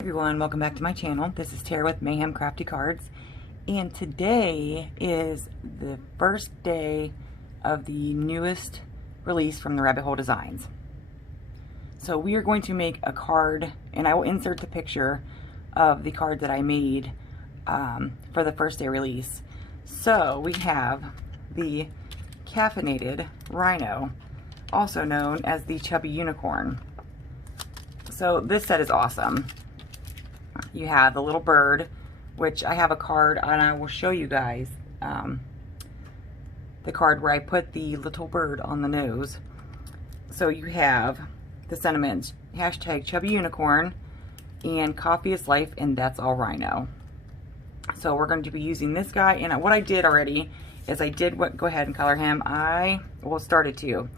Everyone, welcome back to my channel. This is Tara with Mayhem Crafty Cards, and today is the first day of the newest release from the Rabbit Hole Designs. So we are going to make a card, and I will insert the picture of the card that I made for the first day release. So we have the Caffeinated Rhino, also known as the Chubby Unicorn. So this set is awesome. You have the little bird, which I have a card, and I will show you guys the card where I put the little bird on the nose. So you have the sentiments, hashtag Chubby Unicorn, and coffee is life, and that's all Rhino. So we're going to be using this guy, and what I did already is I did go ahead and color him. Started to.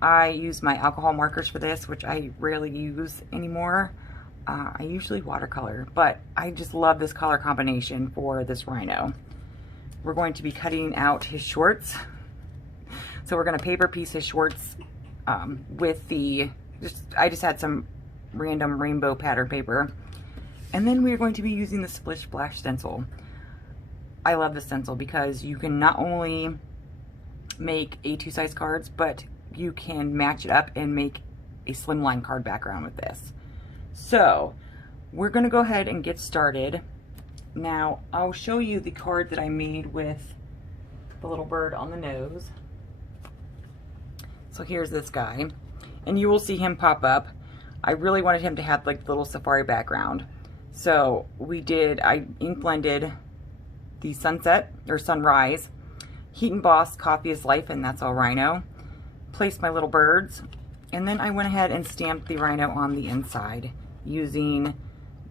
I use my alcohol markers for this, which I rarely use anymore. I usually watercolor, but I just love this color combination for this Rhino. We're going to be cutting out his shorts. So we're going to paper piece his shorts with the, I just had some random rainbow pattern paper. And then we're going to be using the Splish Splash stencil. I love this stencil because you can not only make A2 size cards, but you can match it up and make a slimline card background with this. So we're going to go ahead and get started. Now I'll show you the card that I made with the little bird on the nose. So here's this guy, and you will see him pop up. I really wanted him to have like the little safari background. So I ink blended the sunset or sunrise, heat embossed coffee is life, and that's all Rhino. Placed my little birds, and then I went ahead and stamped the Rhino on the inside using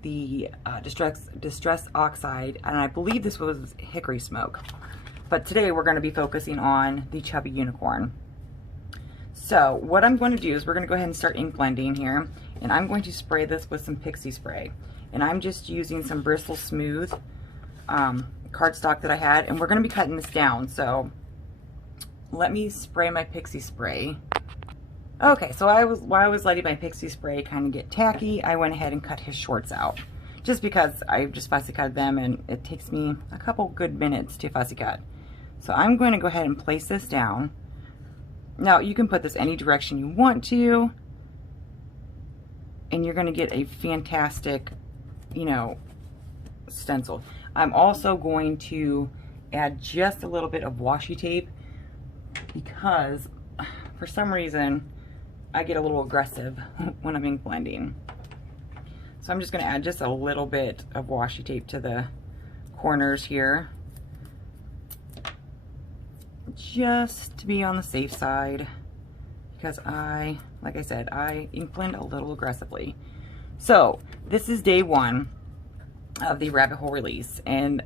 the Distress Oxide, and I believe this was hickory smoke. But today we're going to be focusing on the Chubby Unicorn. So what I'm going to do is we're going to go ahead and start ink blending here, and I'm going to spray this with some pixie spray. And I'm just using some Bristol Smooth cardstock that I had, and we're going to be cutting this down. So let me spray my pixie spray. Okay, so while I was letting my pixie spray kind of get tacky, I went ahead and cut his shorts out. Just because I just fussy cut them, and it takes me a couple good minutes to fussy cut. So I'm going to go ahead and place this down. Now you can put this any direction you want to, and you're going to get a fantastic, stencil. I'm also going to add just a little bit of washi tape because for some reason I get a little aggressive when I'm ink blending. So I'm just going to add just a little bit of washi tape to the corners here, just to be on the safe side, because like I said, I ink blend a little aggressively. So this is day one of the Rabbit Hole release, and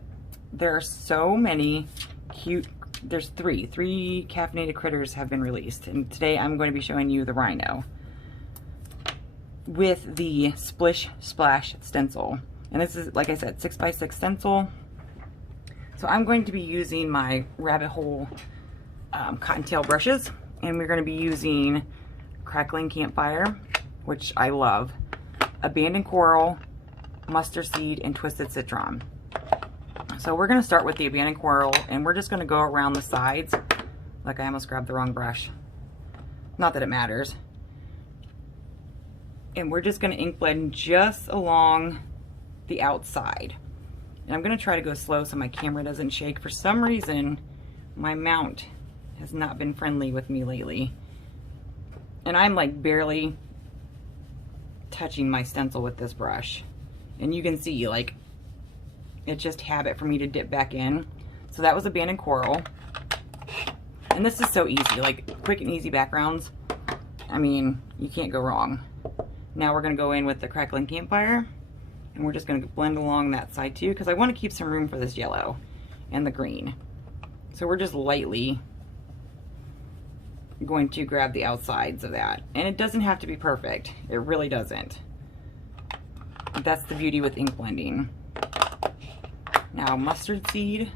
there are so many cute. There's three caffeinated critters have been released, and today I'm going to be showing you the Rhino with the Splish Splash stencil. And this is, like I said, 6x6 stencil. So I'm going to be using my Rabbit Hole cottontail brushes, and we're going to be using Crackling Campfire, which I love, Abandoned Coral, Mustard Seed, and Twisted Citron. So we're going to start with the Abandoned Coral, and we're just going to go around the sides. Like, I almost grabbed the wrong brush. Not that it matters. And we're just going to ink blend just along the outside. And I'm going to try to go slow so my camera doesn't shake. For some reason, my mount has not been friendly with me lately. And I'm like barely touching my stencil with this brush. And you can see, like, it's just habit for me to dip back in. So that was Abandoned Coral. And this is so easy, like quick and easy backgrounds. I mean, you can't go wrong. Now we're going to go in with the Crackling Campfire, and we're just going to blend along that side too, because I want to keep some room for this yellow and the green. So we're just lightly going to grab the outsides of that. And it doesn't have to be perfect. It really doesn't. That's the beauty with ink blending. Now Mustard Seed.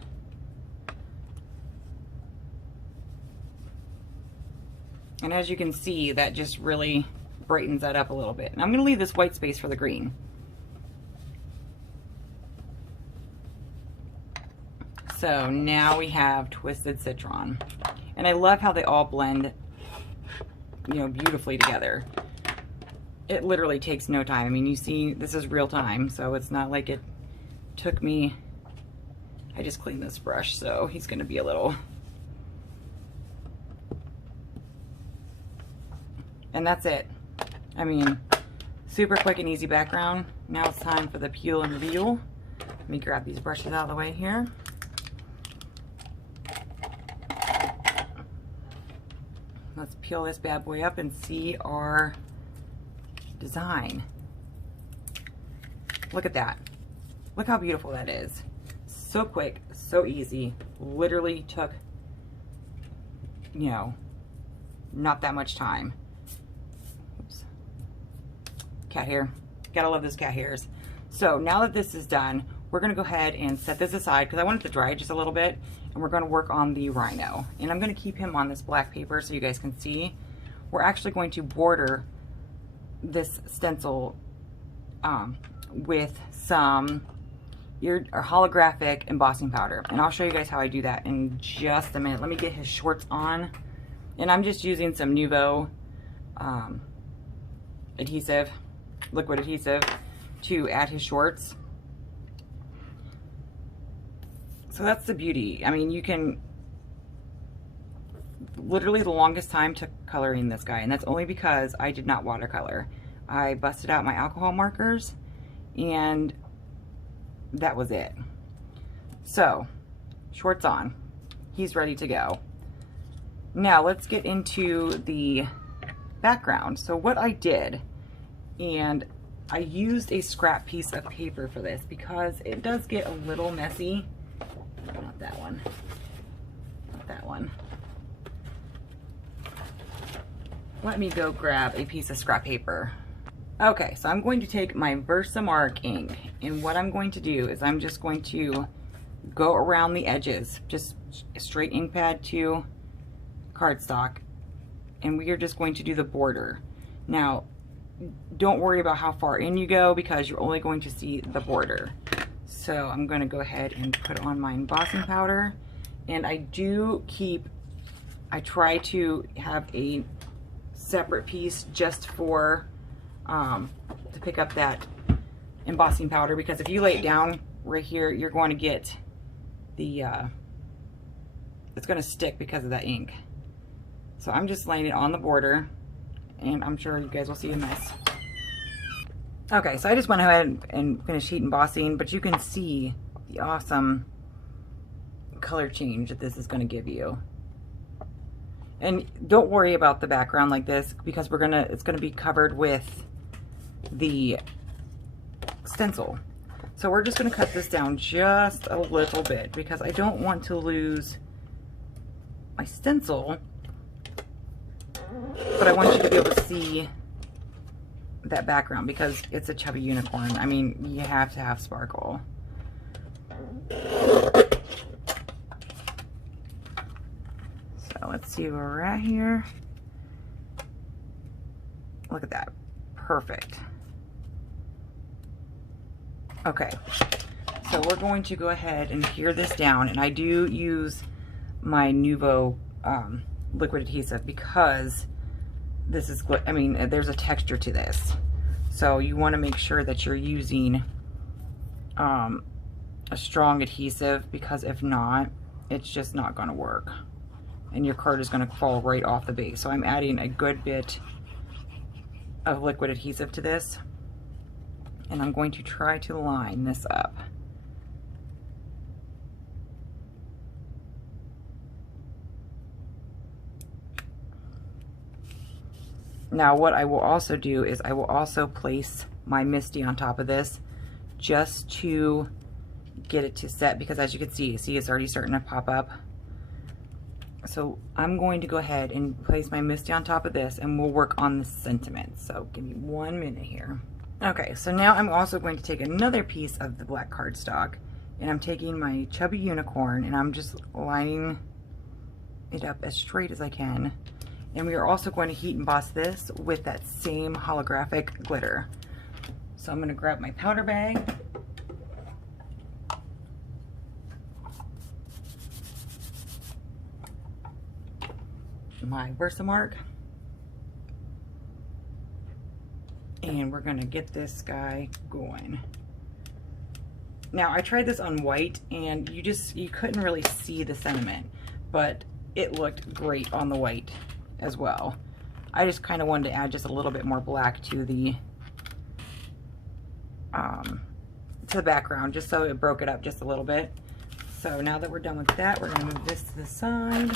And as you can see, that just really brightens that up a little bit. And I'm going to leave this white space for the green. So now we have Twisted Citron. And I love how they all blend, you know, beautifully together. It literally takes no time. I mean, you see, this is real time, so it's not like it took me. I just cleaned this brush, so he's gonna be a little. And that's it. I mean, super quick and easy background. Now it's time for the peel and reveal. Let me grab these brushes out of the way here. Let's peel this bad boy up and see our design. Look at that. Look how beautiful that is. So quick, so easy. Literally took, you know, not that much time. Oops. Cat hair. Gotta love those cat hairs. So now that this is done, we're gonna go ahead and set this aside because I want it to dry just a little bit, and we're gonna work on the Rhino. And I'm gonna keep him on this black paper so you guys can see. We're actually going to border this stencil with some holographic embossing powder. And I'll show you guys how I do that in just a minute. Let me get his shorts on. And I'm just using some Nuvo adhesive, liquid adhesive, to add his shorts. So that's the beauty. I mean, you can, literally the longest time took coloring this guy, and that's only because I did not watercolor. I busted out my alcohol markers, and that was it. So, shorts on. He's ready to go. Now, let's get into the background. So what I did, and I used a scrap piece of paper for this because it does get a little messy. Not that one. Not that one. Let me go grab a piece of scrap paper. Okay, so I'm going to take my Versamark ink, and what I'm going to do is I'm just going to go around the edges, just straight ink pad to cardstock, and we are just going to do the border. Now, don't worry about how far in you go because you're only going to see the border. So I'm going to go ahead and put on my embossing powder, and I try to have a separate piece just for to pick up that embossing powder, because if you lay it down right here, you're going to get the it's going to stick because of that ink. So I'm just laying it on the border, and I'm sure you guys will see a mess. Okay, so I just went ahead and finished heat embossing, but you can see the awesome color change that this is going to give you. And don't worry about the background like this, because it's gonna be covered with the stencil. So we're just gonna cut this down just a little bit because I don't want to lose my stencil, but I want you to be able to see that background because it's a chubby unicorn. I mean, you have to have sparkle. So let's see where we're at here. Look at that. Perfect. Okay, so we're going to go ahead and adhere this down, and I do use my Nuvo liquid adhesive because this is, I mean, there's a texture to this. So you want to make sure that you're using a strong adhesive, because if not, it's just not going to work. And your card is going to fall right off the base. So I'm adding a good bit of liquid adhesive to this, and I'm going to try to line this up. Now what I will also do is I will also place my Misty on top of this just to get it to set, because as you can see it's already starting to pop up. So I'm going to go ahead and place my Misty on top of this, and we'll work on the sentiment. So give me 1 minute here. Okay, so now I'm also going to take another piece of the black cardstock, and I'm taking my Chubby unicorn, and I'm just lining it up as straight as I can. And we are also going to heat emboss this with that same holographic glitter. So I'm going to grab my powder bag. my Versamark. And we're gonna get this guy going. Now I tried this on white and you couldn't really see the sentiment, but it looked great on the white as well. I just kind of wanted to add just a little bit more black to the background, just so it broke it up just a little bit. So now that we're done with that, we're gonna move this to the side.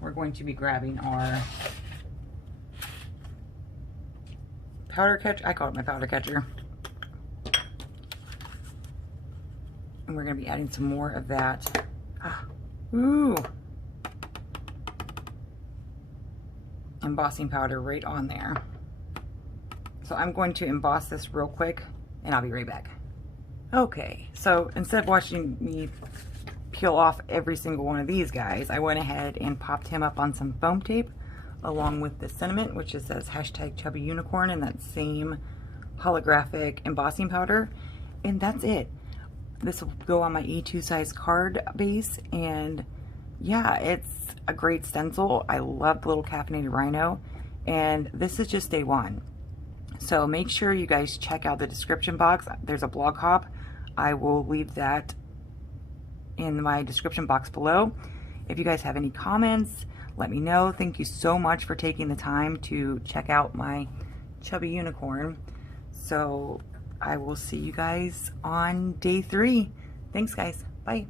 We're going to be grabbing our powder catcher. I call it my powder catcher. And we're gonna be adding some more of that. Ooh. Embossing powder right on there. So I'm going to emboss this real quick and I'll be right back. Okay, so instead of watching me peel off every single one of these guys, I went ahead and popped him up on some foam tape along with the sentiment, which is says #ChubbyUnicorn, and that same holographic embossing powder. And that's it. This will go on my E2 size card base, and yeah, it's a great stencil. I love the little caffeinated Rhino, and this is just day one. So make sure you guys check out the description box. There's a blog hop. I will leave that in my description box below. If you guys have any comments, let me know. Thank you so much for taking the time to check out my chubby unicorn. So I will see you guys on day 3. Thanks guys. Bye.